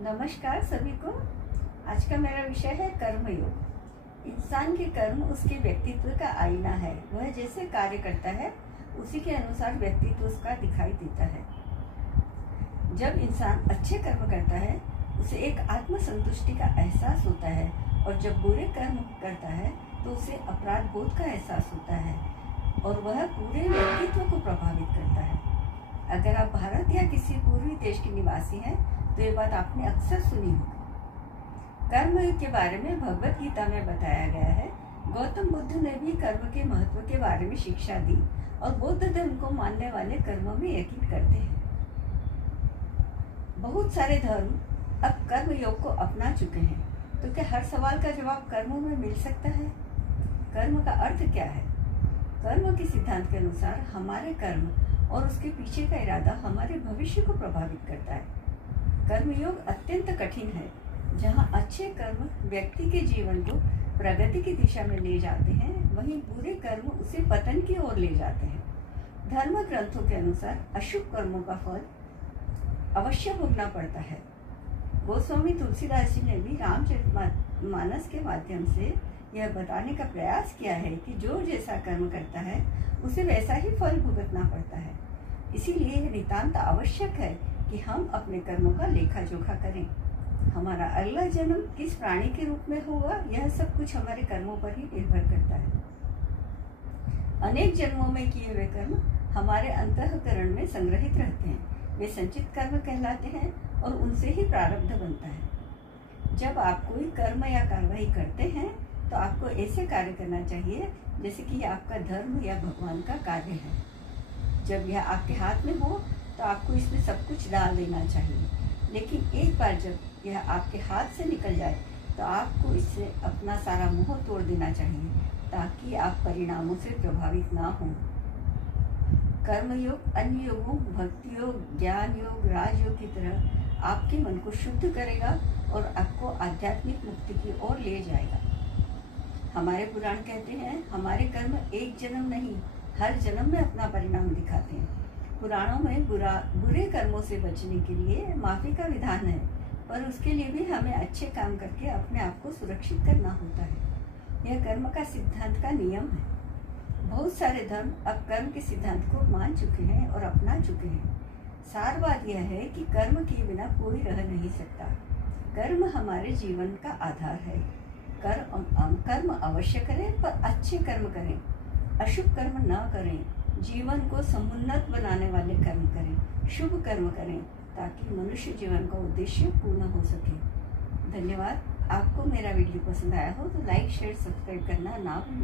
नमस्कार सभी को। आज का मेरा विषय है कर्मयोग। इंसान के कर्म उसके व्यक्तित्व का आईना है। वह जैसे कार्य करता है उसी के अनुसार व्यक्तित्व उसका दिखाई देता है। जब इंसान अच्छे कर्म करता है उसे एक आत्म संतुष्टि का एहसास होता है, और जब बुरे कर्म करता है तो उसे अपराध बोध का एहसास होता है और वह पूरे व्यक्तित्व को प्रभावित करता है। अगर आप भारत या किसी पूर्वी देश के निवासी हैं तो ये बात आपने अक्सर सुनी होगी। कर्मयोग के बारे में भगवत गीता में बताया गया है। गौतम बुद्ध ने भी कर्म के महत्व के बारे में शिक्षा दी और बौद्ध धर्म को मानने वाले कर्मों में यकीन करते हैं। बहुत सारे धर्म अब कर्म योग को अपना चुके हैं, तो क्या हर सवाल का जवाब कर्मों में मिल सकता है? कर्म का अर्थ क्या है? कर्म के सिद्धांत के अनुसार हमारे कर्म और उसके पीछे का इरादा हमारे भविष्य को प्रभावित करता है। कर्मयोग अत्यंत कठिन है। जहाँ अच्छे कर्म व्यक्ति के जीवन को प्रगति की दिशा में ले जाते हैं, वहीं बुरे कर्म उसे पतन की ओर ले जाते हैं। धर्म ग्रंथों के अनुसार अशुभ कर्मों का फल अवश्य भोगना पड़ता है। गोस्वामी तुलसीदास जी ने भी रामचरितमानस के माध्यम से यह बताने का प्रयास किया है कि जो जैसा कर्म करता है उसे वैसा ही फल भुगतना पड़ता है। इसीलिए यह नितांत आवश्यक है कि हम अपने कर्मों का लेखा जोखा करें। हमारा अगला जन्म किस प्राणी के रूप में होगा, यह सब कुछ हमारे कर्मों पर ही निर्भर करता है। अनेक जन्मों में किए हुए कर्म हमारे अंतःकरण में संग्रहित रहते हैं। वे संचित कर्म कहलाते हैं और उनसे ही प्रारब्ध बनता है। जब आप कोई कर्म या कार्रवाई करते हैं तो आपको ऐसे कार्य करना चाहिए जैसे कि आपका धर्म या भगवान का कार्य है। जब यह आपके हाथ में हो तो आपको इसमें सब कुछ डाल देना चाहिए, लेकिन एक बार जब यह आपके हाथ से निकल जाए तो आपको इससे अपना सारा मोह तोड़ देना चाहिए, ताकि आप परिणामों से प्रभावित ना हों। कर्मयोग अन्य योगों, भक्ति योग, ज्ञान योग, राजयोग की तरह आपके मन को शुद्ध करेगा और आपको आध्यात्मिक मुक्ति की ओर ले जाएगा। हमारे पुराण कहते हैं हमारे कर्म एक जन्म नहीं, हर जन्म में अपना परिणाम दिखाते हैं। पुराणों में बुरे कर्मों से बचने के लिए माफी का विधान है, पर उसके लिए भी हमें अच्छे काम करके अपने आप को सुरक्षित करना होता है। यह कर्म का सिद्धांत का नियम है। बहुत सारे धर्म अब कर्म के सिद्धांत को मान चुके हैं और अपना चुके हैं। सार बात यह है कि कर्म के बिना कोई रह नहीं सकता। कर्म हमारे जीवन का आधार है। कर्म अवश्य करें, पर अच्छे कर्म करें, अशुभ कर्म न करें। जीवन को समुन्नत बनाने वाले कर्म करें, शुभ कर्म करें, ताकि मनुष्य जीवन का उद्देश्य पूर्ण हो सके। धन्यवाद। आपको मेरा वीडियो पसंद आया हो तो लाइक, शेयर, सब्सक्राइब करना ना भूलें।